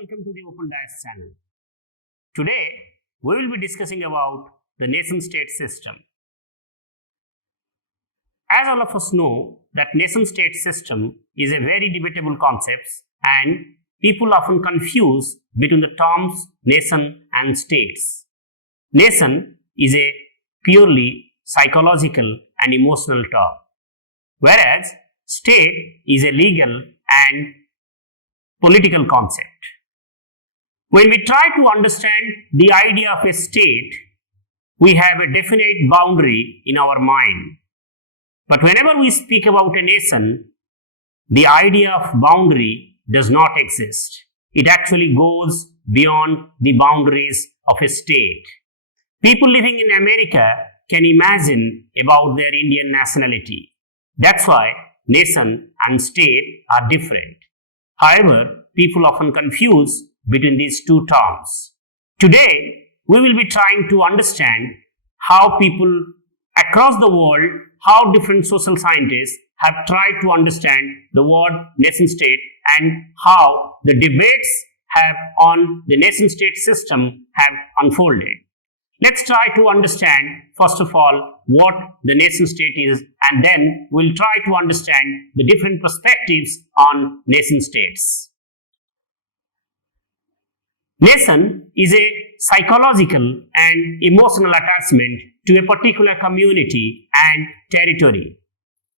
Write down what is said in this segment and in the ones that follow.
welcome to the Open Dice channel. Today, we will be discussing about the nation-state system. As all of us know, that nation-state system is a very debatable concept and people often confuse between the terms nation and states. Nation is a purely psychological and emotional term, whereas state is a legal and political concept. When we try to understand the idea of a state, we have a definite boundary in our mind. But whenever we speak about a nation, the idea of boundary does not exist. It actually goes beyond the boundaries of a state. People living in America can imagine about their Indian nationality. That's why nation and state are different. However, people often confuse between these two terms. Today, we will be trying to understand how people across the world, how different social scientists have tried to understand the word nation-state and how the debates on the nation-state system have unfolded. Let's try to understand, first of all, what the nation-state is, and then we'll try to understand the different perspectives on nation-states. Nation is a psychological and emotional attachment to a particular community and territory.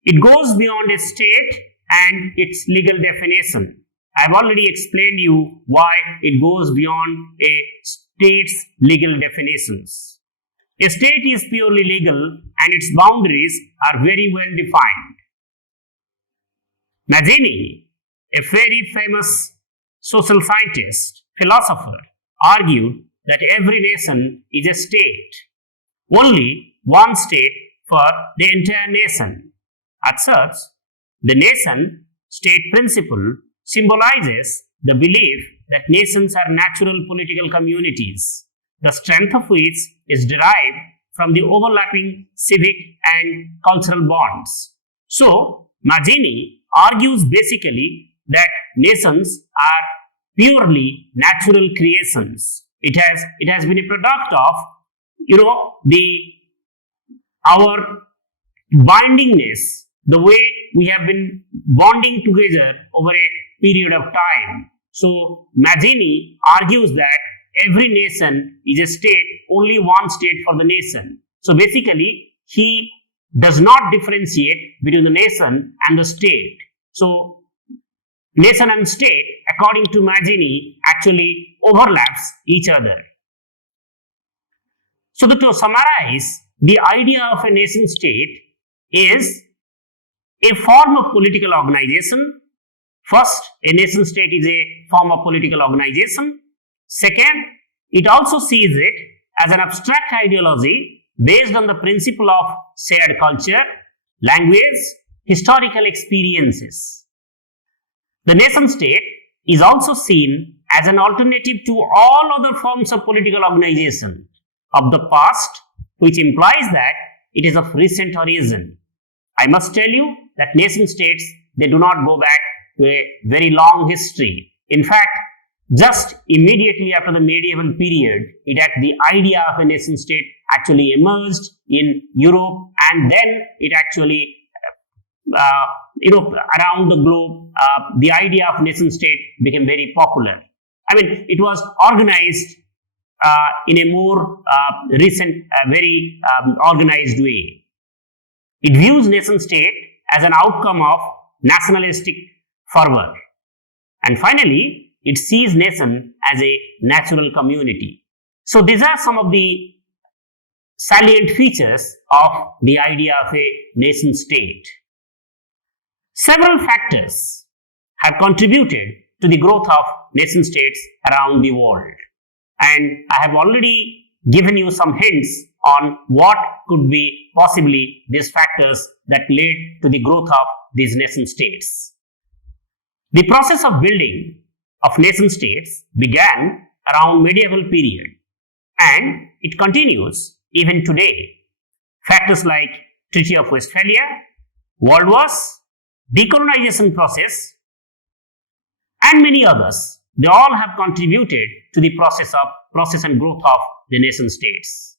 It goes beyond a state and its legal definition. I've already explained you why it goes beyond a state's legal definitions. A state is purely legal and its boundaries are very well defined. Mazzini, a very famous social scientist, philosopher, argued that every nation is a state, only one state for the entire nation. As such, the nation-state principle symbolizes the belief that nations are natural political communities, the strength of which is derived from the overlapping civic and cultural bonds. So, Mazzini argues basically that nations are purely natural creations. It has been a product of, our bindingness, the way we have been bonding together over a period of time. So Mazzini argues that every nation is a state, only one state for the nation. So basically, he does not differentiate between the nation and the state. So nation and state, according to Mazzini, actually overlaps each other. So to summarize, the idea of a nation state is a form of political organization. First, a nation state is a form of political organization. Second, it also sees it as an abstract ideology based on the principle of shared culture, language, historical experiences. The nation state is also seen as an alternative to all other forms of political organization of the past, which implies that it is of recent origin. I must tell you that nation states, they do not go back to a very long history. In fact, just immediately after the medieval period, the idea of a nation state actually emerged in Europe, and then it actually around the globe, the idea of nation state became very popular. I mean, it was organized in a more recent, very organized way. It views nation state as an outcome of nationalistic fervor. And finally, it sees nation as a natural community. So these are some of the salient features of the idea of a nation state. Several factors have contributed to the growth of nation states around the world. And I have already given you some hints on what could be possibly these factors that led to the growth of these nation states. The process of building of nation states began around medieval period, and it continues even today. Factors like Treaty of Westphalia, World Wars, decolonization process, and many others they all have contributed to the process and growth of the nation states.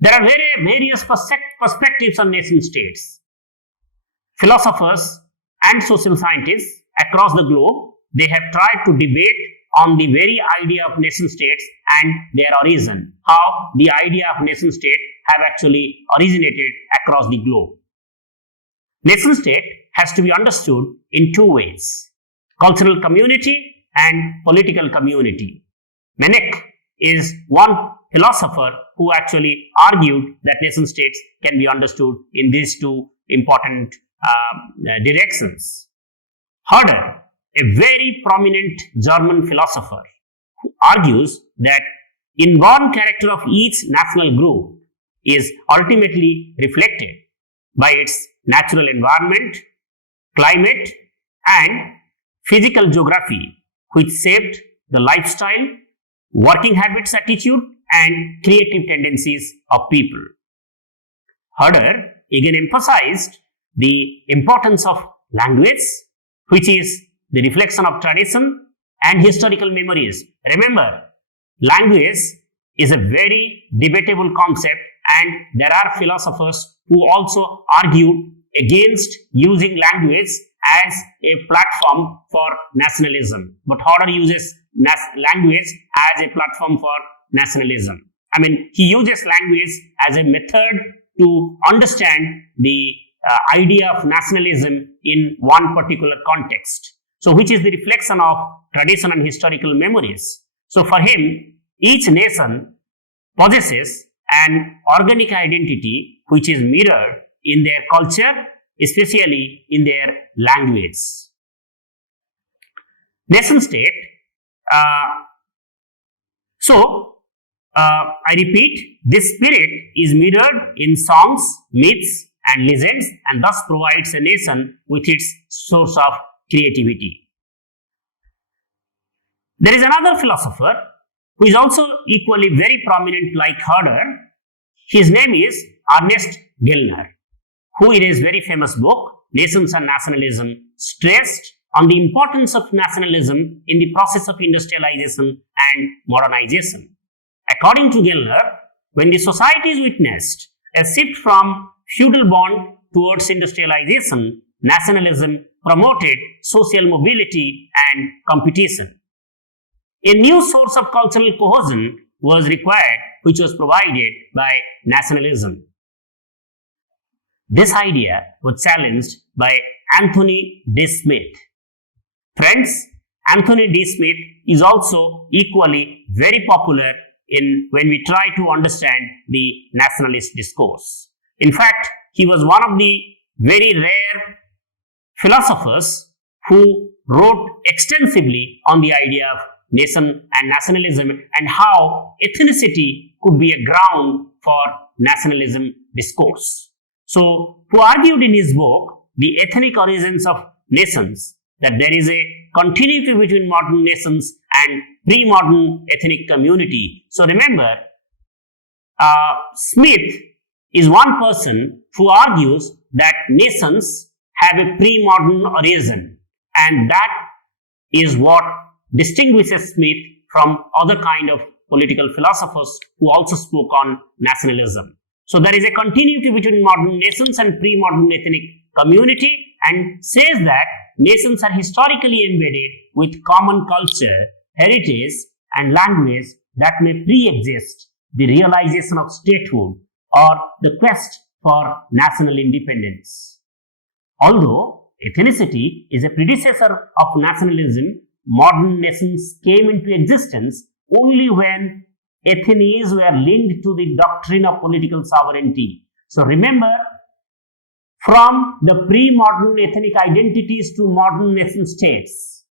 There are various perspectives on nation states. Philosophers and social scientists across the globe, they have tried to debate on the very idea of nation states and their origin, how the idea of nation state have actually originated across the globe. Nation state has to be understood in two ways: cultural community and political community. Menck is one philosopher who actually argued that nation states can be understood in these two important directions. Herder, a very prominent German philosopher, who argues that inborn character of each national group is ultimately reflected by its natural environment, climate, and physical geography, which shaped the lifestyle, working habits, attitude, and creative tendencies of people. Herder again emphasized the importance of language, which is the reflection of tradition and historical memories. Remember, language is a very debatable concept, and there are philosophers who also argue against using language as a platform for nationalism. But Herder uses language as a platform for nationalism. I mean, he uses language as a method to understand the idea of nationalism in one particular context. So, which is the reflection of tradition and historical memories. So, for him, each nation possesses an organic identity which is mirrored in their culture, especially in their language. Nation state. I repeat, this spirit is mirrored in songs, myths, and legends, and thus provides a nation with its source of creativity. There is another philosopher who is also equally very prominent like Herder. His name is Ernest Gellner, who in his very famous book, Nations and Nationalism, stressed on the importance of nationalism in the process of industrialization and modernization. According to Gellner, when the societies witnessed a shift from feudal bond towards industrialization, nationalism promoted social mobility and competition. A new source of cultural cohesion was required, which was provided by nationalism. This idea was challenged by Anthony D. Smith. Friends, Anthony D. Smith is also equally very popular when we try to understand the nationalist discourse. In fact, he was one of the very rare philosophers who wrote extensively on the idea of nation and nationalism and how ethnicity could be a ground for nationalism discourse. So, who argued in his book, The Ethnic Origins of Nations, that there is a continuity between modern nations and pre-modern ethnic community. So, remember, Smith is one person who argues that nations have a pre-modern origin, and that is what distinguishes Smith from other kind of political philosophers who also spoke on nationalism. So there is a continuity between modern nations and pre-modern ethnic community, and says that nations are historically embedded with common culture, heritage, and language that may pre-exist the realization of statehood or the quest for national independence. Although ethnicity is a predecessor of nationalism, modern nations came into existence only when ethnies were linked to the doctrine of political sovereignty. So remember, from the pre-modern ethnic identities to modern nation states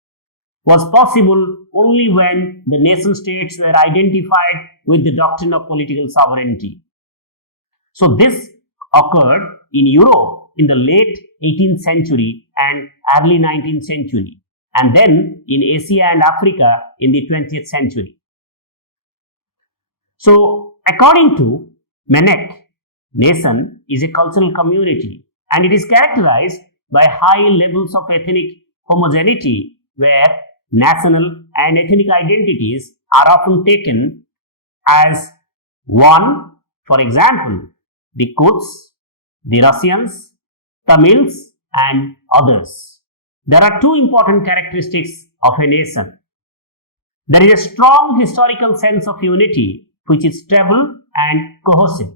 was possible only when the nation states were identified with the doctrine of political sovereignty. So this occurred in Europe in the late 18th century and early 19th century, and then in Asia and Africa in the 20th century. So, according to Menck, nation is a cultural community, and it is characterized by high levels of ethnic homogeneity where national and ethnic identities are often taken as one. For example, the Kurds, the Russians, Tamils, and others. There are two important characteristics of a nation. There is a strong historical sense of unity which is stable and cohesive.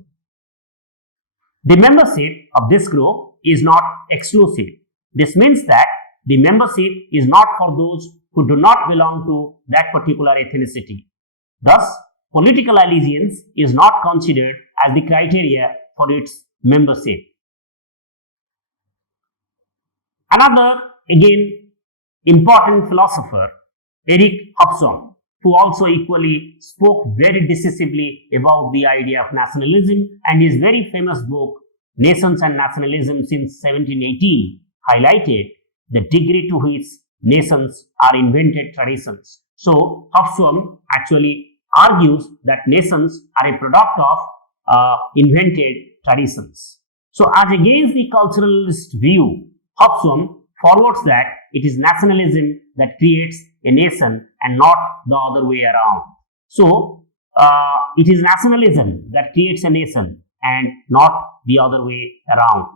The membership of this group is not exclusive. This means that the membership is not for those who do not belong to that particular ethnicity. Thus, political allegiance is not considered as the criteria for its membership. Another, again, important philosopher, Eric Hobsbawm, who also equally spoke very decisively about the idea of nationalism, and his very famous book, Nations and Nationalism since 1718, highlighted the degree to which nations are invented traditions. So, Hobsbawm actually argues that nations are a product of invented traditions. So, as against the culturalist view, Hobsbawm forwards that it is nationalism that creates a nation and not the other way around. So, it is nationalism that creates a nation and not the other way around.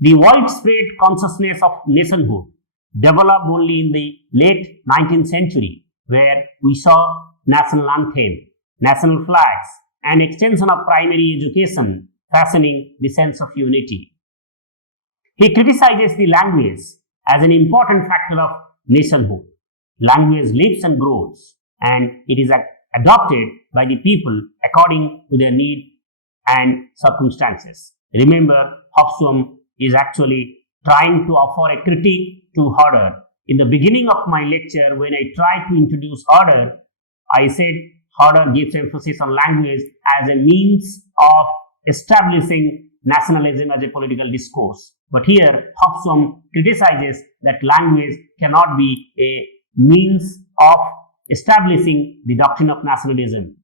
The widespread consciousness of nationhood developed only in the late 19th century, where we saw national anthem, national flags, and extension of primary education fashioning the sense of unity. He criticizes the language as an important factor of nationhood. Language lives and grows, and it is adopted by the people according to their need and circumstances. Remember, Hobsbawm is actually trying to offer a critique to Herder. In the beginning of my lecture, when I tried to introduce Herder, I said Herder gives emphasis on language as a means of establishing nationalism as a political discourse. But here, Hobsbawm criticizes that language cannot be a means of establishing the doctrine of nationalism,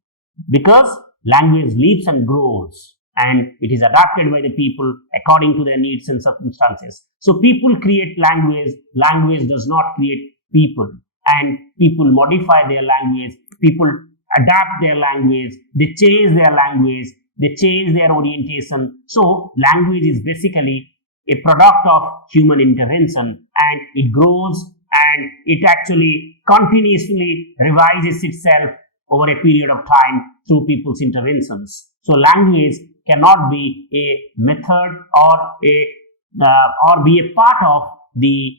because language lives and grows, and it is adapted by the people according to their needs and circumstances. So people create language, language does not create people, and people modify their language, people adapt their language, they change their language, they change their orientation. So language is basically a product of human intervention, and it grows and it actually continuously revises itself over a period of time through people's interventions. So language cannot be a method or be a part of the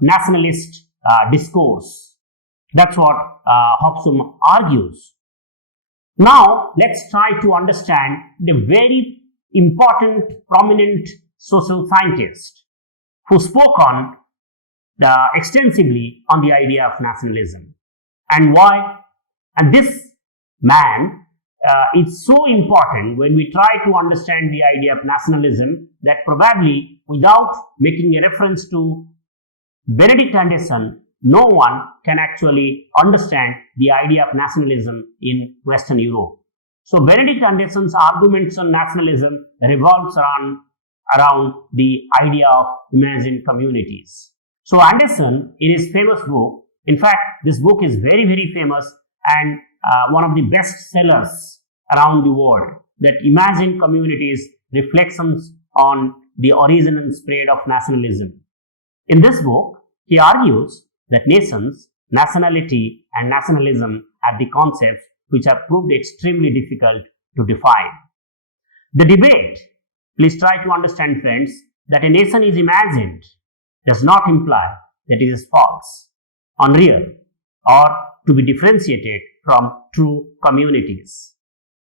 nationalist discourse. That's what Hobsbawm argues. Now, let's try to understand the very important, prominent social scientist who spoke on extensively on the idea of nationalism and why. And this man is so important when we try to understand the idea of nationalism, that probably without making a reference to Benedict Anderson, no one can actually understand the idea of nationalism in Western Europe. So Benedict Anderson's arguments on nationalism revolves around the idea of imagined communities. So Anderson, in his famous book, in fact, this book is very, very famous and one of the best sellers around the world, that Imagined Communities, Reflections on the Origin and Spread of Nationalism. In this book, he argues that nations, nationality, and nationalism are the concepts which have proved extremely difficult to define. The debate, please try to understand, friends, that a nation is imagined does not imply that it is false, unreal, or to be differentiated from true communities.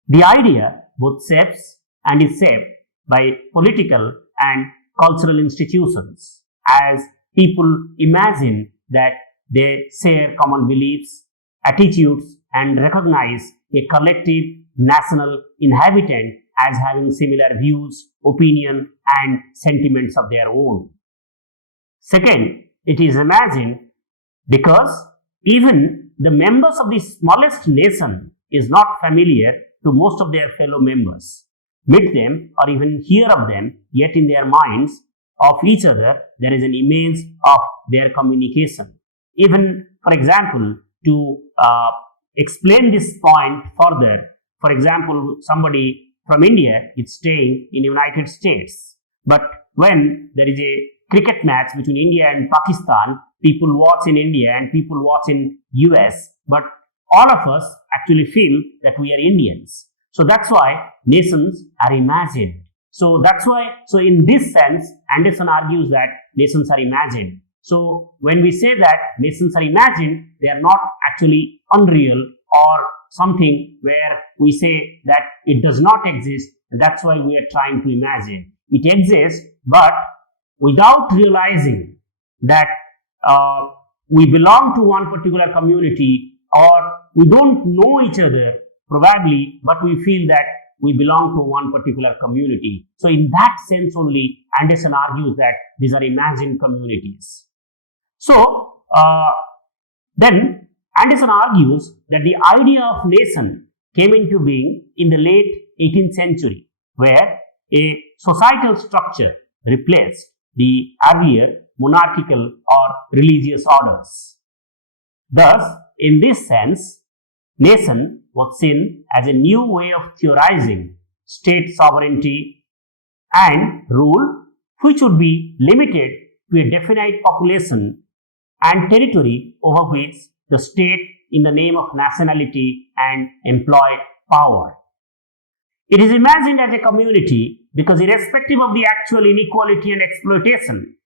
The idea both shapes and is shaped by political and cultural institutions, as people imagine that they share common beliefs, attitudes, and recognize a collective national inhabitant as having similar views, opinion, and sentiments of their own. Second, it is imagined because even the members of the smallest nation is not familiar to most of their fellow members. Meet them or even hear of them, yet in their minds of each other there is an image of their communication. Even, for example, to explain this point further, for example, somebody from India is staying in United States, but when there is a cricket match between India and Pakistan, people watch in India and people watch in US, but all of us actually feel that we are Indians. So that's why nations are imagined. So that's why, so in this sense, Anderson argues that nations are imagined. So when we say that nations are imagined, they are not actually unreal or something where we say that it does not exist, and that's why we are trying to imagine. It exists, but without realizing that we belong to one particular community, or we don't know each other probably, but we feel that we belong to one particular community. So in that sense only, Anderson argues that these are imagined communities. So then Anderson argues that the idea of nation came into being in the late 18th century, where a societal structure replaced the earlier monarchical or religious orders. Thus, in this sense, nation was seen as a new way of theorizing state sovereignty and rule, which would be limited to a definite population and territory over which the state, in the name of nationality, and employ power. It is imagined as a community because, irrespective of the actual inequality and exploitation,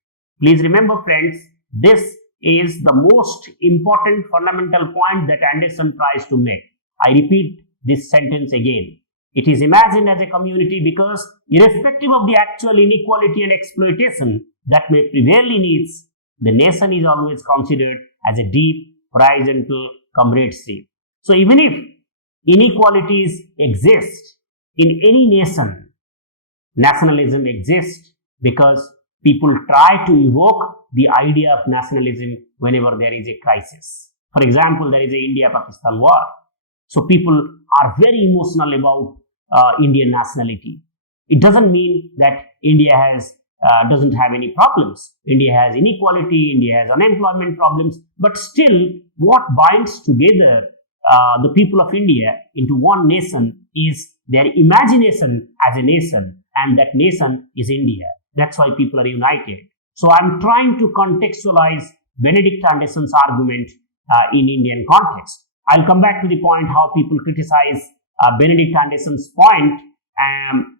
please remember, friends, this is the most important fundamental point that Anderson tries to make. I repeat this sentence again. It is imagined as a community because, irrespective of the actual inequality and exploitation that may prevail in its, the nation is always considered as a deep horizontal comradeship. So even if inequalities exist in any nation, nationalism exists because people try to evoke the idea of nationalism whenever there is a crisis. For example, there is a India-Pakistan war. So people are very emotional about Indian nationality. It doesn't mean that India doesn't have any problems. India has inequality, India has unemployment problems, but still what binds together the people of India into one nation is their imagination as a nation, and that nation is India. That's why people are united. So I'm trying to contextualize Benedict Anderson's argument in Indian context. I'll come back to the point how people criticize Benedict Anderson's point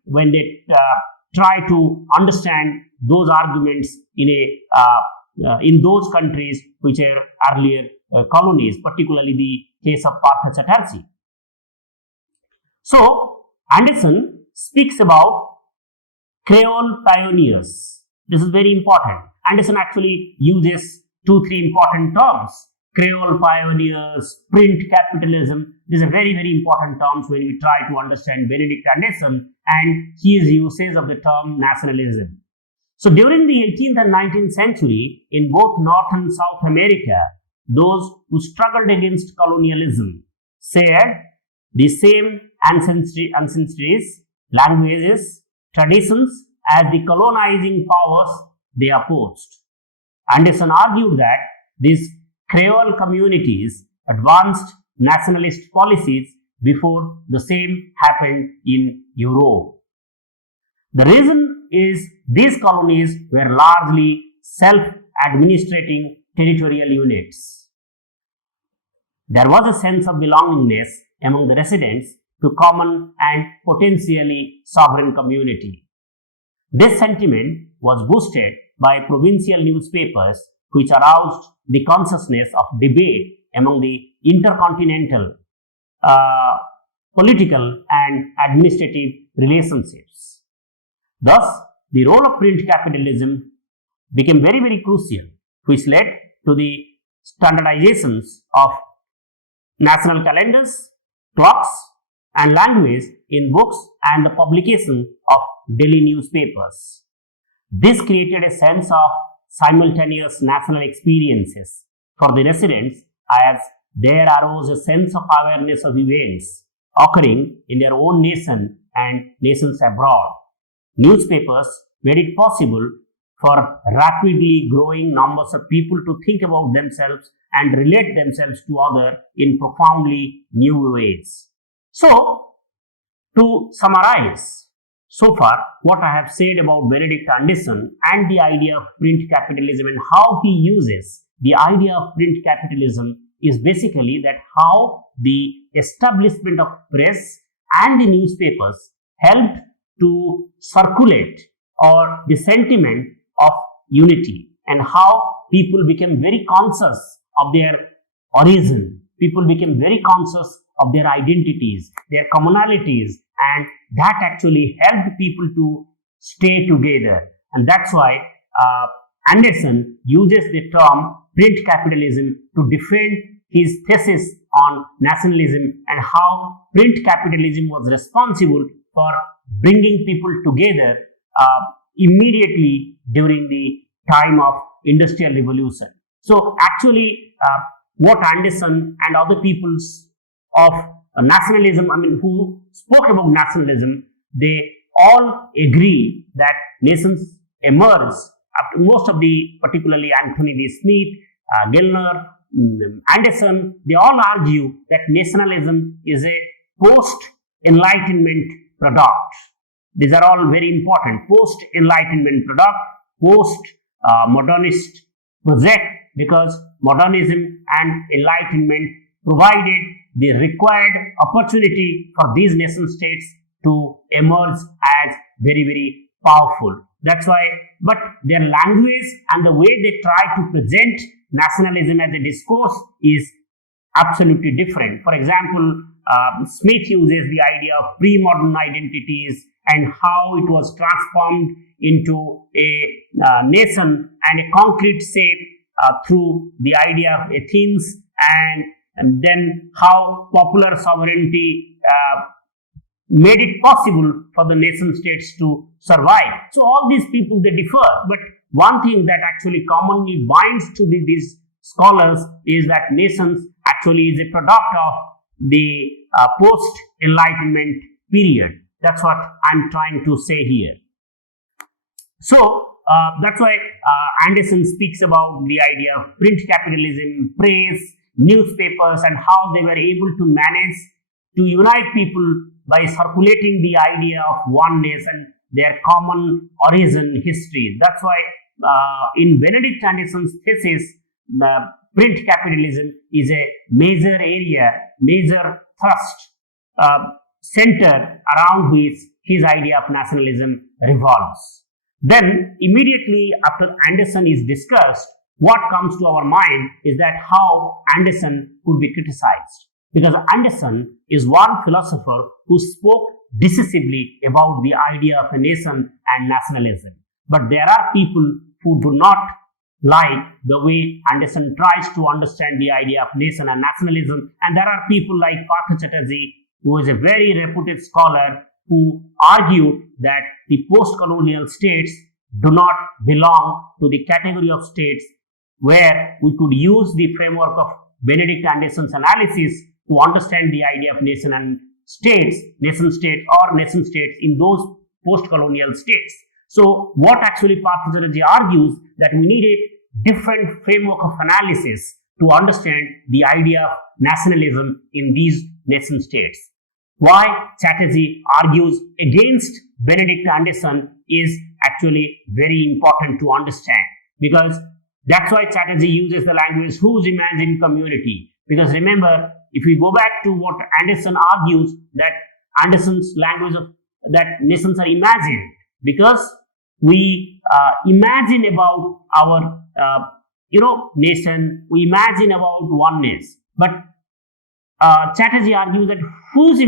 when they try to understand those arguments in those countries which are earlier colonies, particularly the case of Partha Chatterjee. So Anderson speaks about Creole pioneers. This is very important. Anderson actually uses 2-3 important terms. Creole pioneers, print capitalism. These are very, very important terms when we try to understand Benedict Anderson and his usage of the term nationalism. So during the 18th and 19th century, in both North and South America, those who struggled against colonialism shared the same ancestries, languages, traditions as the colonizing powers they opposed. Anderson argued that these Creole communities advanced nationalist policies before the same happened in Europe. The reason is these colonies were largely self-administrating territorial units. There was a sense of belongingness among the residents to common and potentially sovereign community. This sentiment was boosted by provincial newspapers which aroused the consciousness of debate among the intercontinental political and administrative relationships. Thus, the role of print capitalism became very, very crucial, which led to the standardizations of national calendars, clocks, and language in books and the publication of daily newspapers. This created a sense of simultaneous national experiences for the residents, as there arose a sense of awareness of events occurring in their own nation and nations abroad. Newspapers made it possible for rapidly growing numbers of people to think about themselves and relate themselves to others in profoundly new ways. So, to summarize, so far what I have said about Benedict Anderson and the idea of print capitalism and how he uses the idea of print capitalism is basically that how the establishment of press and the newspapers helped to circulate or the sentiment of unity, and how people became very conscious of their origin. People became very conscious of their identities, their commonalities, and that actually helped people to stay together. And that's why Anderson uses the term print capitalism to defend his thesis on nationalism and how print capitalism was responsible for bringing people together immediately during the time of Industrial Revolution. So actually what Anderson and other peoples of nationalism, who spoke about nationalism, they all agree that nations emerge after most of the, particularly Anthony D. Smith, Gellner, Anderson, they all argue that nationalism is a post-enlightenment product. These are all very important. Post-enlightenment product, post-modernist project, because modernism and enlightenment provided the required opportunity for these nation states to emerge as very, very powerful. That's why, but their language and the way they try to present nationalism as a discourse is absolutely different. For example, Smith uses the idea of pre-modern identities and how it was transformed into a nation and a concrete shape through the idea of Athens, and then how popular sovereignty made it possible for the nation states to survive. So all these people, they differ, but one thing that actually commonly binds to these scholars is that nations actually is a product of the post-enlightenment period. That's what I'm trying to say here. So that's why Anderson speaks about the idea of print capitalism, press, newspapers, and how they were able to manage to unite people by circulating the idea of oneness and their common origin history. That's why in Benedict Anderson's thesis, the print capitalism is a major area, major thrust, center around which his idea of nationalism revolves. Then immediately after Anderson is discussed, what comes to our mind is that how Anderson could be criticized. Because Anderson is one philosopher who spoke decisively about the idea of a nation and nationalism. But there are people who do not like the way Anderson tries to understand the idea of nation and nationalism. And there are people like Partha Chatterjee, who is a very reputed scholar, who argued that the post-colonial states do not belong to the category of states where we could use the framework of Benedict Anderson's analysis to understand the idea of nation and states, nation state or nation states in those post-colonial states. So what actually Partha Chatterjee argues that we need a different framework of analysis to understand the idea of nationalism in these nation states. Why Chatterjee argues against Benedict Anderson is actually very important to understand, because that's why Chatterjee uses the language whose imagined community. Because remember, if we go back to what Anderson argues, that Anderson's language of that nations are imagined, because we imagine about our nation, we imagine about oneness. But Chatterjee argues that who should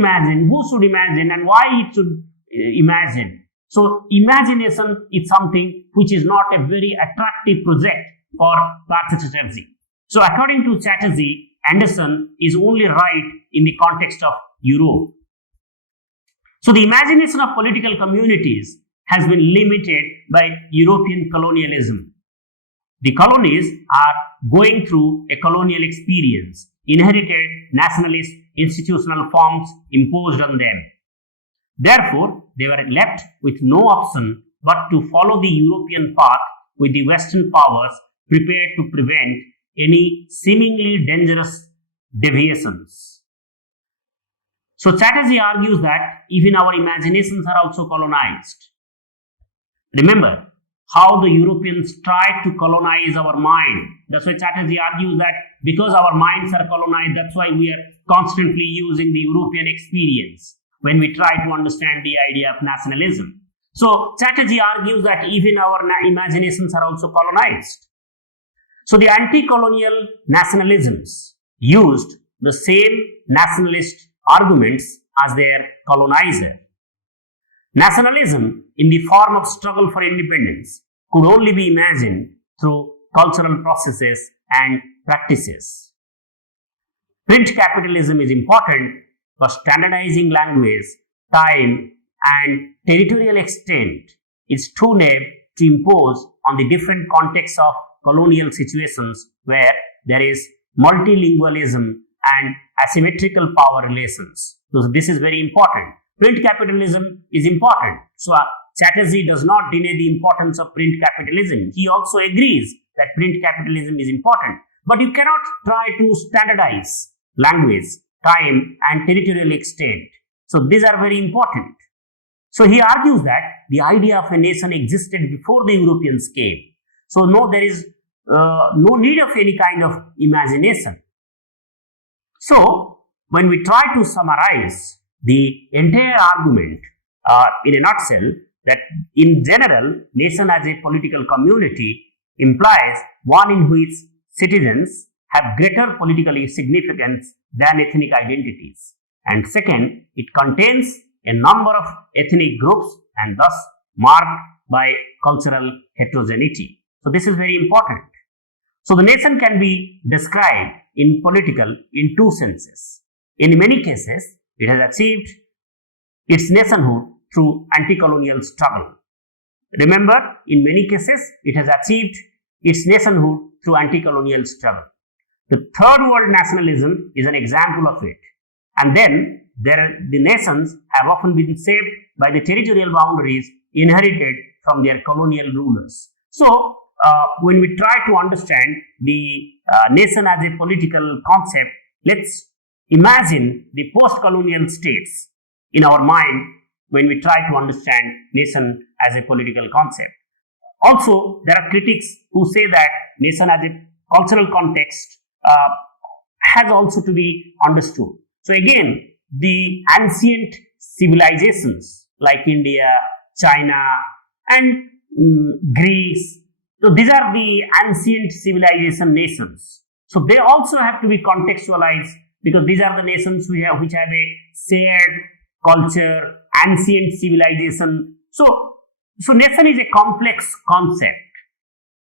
imagine, and why it should imagine. So imagination is something which is not a very attractive project for Partha Chatterjee. So according to Chatterjee, Anderson is only right in the context of Europe. So the imagination of political communities has been limited by European colonialism. The colonies are going through a colonial experience, inherited nationalist institutional forms imposed on them. Therefore, they were left with no option but to follow the European path, with the Western powers prepared to prevent any seemingly dangerous deviations. So Chatterjee argues that even our imaginations are also colonized. Remember how the Europeans tried to colonize our mind. That's why Chatterjee argues that because our minds are colonized, that's why we are constantly using the European experience when we try to understand the idea of nationalism. So Chatterjee argues that even our imaginations are also colonized. So the anti-colonial nationalisms used the same nationalist arguments as their colonizer. Nationalism in the form of struggle for independence could only be imagined through cultural processes and practices. Print capitalism is important for standardizing language, time, and territorial extent is too naive to impose on the different contexts of colonial situations where there is multilingualism and asymmetrical power relations. So this is very important. Print capitalism is important. So Chatterjee does not deny the importance of print capitalism. He also agrees that print capitalism is important. But you cannot try to standardize language, time, and territorial extent. So these are very important. So he argues that the idea of a nation existed before the Europeans came. So no, there is no need of any kind of imagination. So when we try to summarize the entire argument in a nutshell, that in general, nation as a political community implies one in which citizens have greater political significance than ethnic identities. And second, it contains a number of ethnic groups and thus marked by cultural heterogeneity. So this is very important. So the nation can be described in political in two senses. In many cases, it has achieved its nationhood through anti-colonial struggle. Remember, in many cases, it has achieved its nationhood through anti-colonial struggle. The third world nationalism is an example of it. And then the nations have often been shaped by the territorial boundaries inherited from their colonial rulers. So, when we try to understand the nation as a political concept, let's imagine the post-colonial states in our mind when we try to understand nation as a political concept. Also, there are critics who say that nation as a cultural context has also to be understood. So again, the ancient civilizations like India, China, and Greece, so these are the ancient civilization nations. So they also have to be contextualized because these are the nations which have a shared culture, ancient civilization. So nation is a complex concept.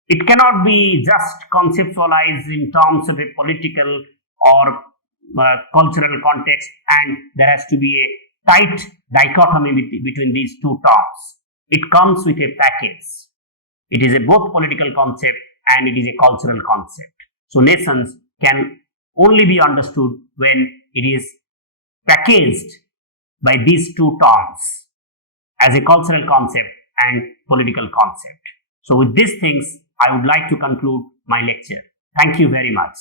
It cannot be just conceptualized in terms of a political or cultural context, and there has to be a tight dichotomy between these two terms. It comes with a package. It is a both political concept and it is a cultural concept. So nations can only be understood when it is packaged by these two terms as a cultural concept and political concept. So with these things, I would like to conclude my lecture. Thank you very much.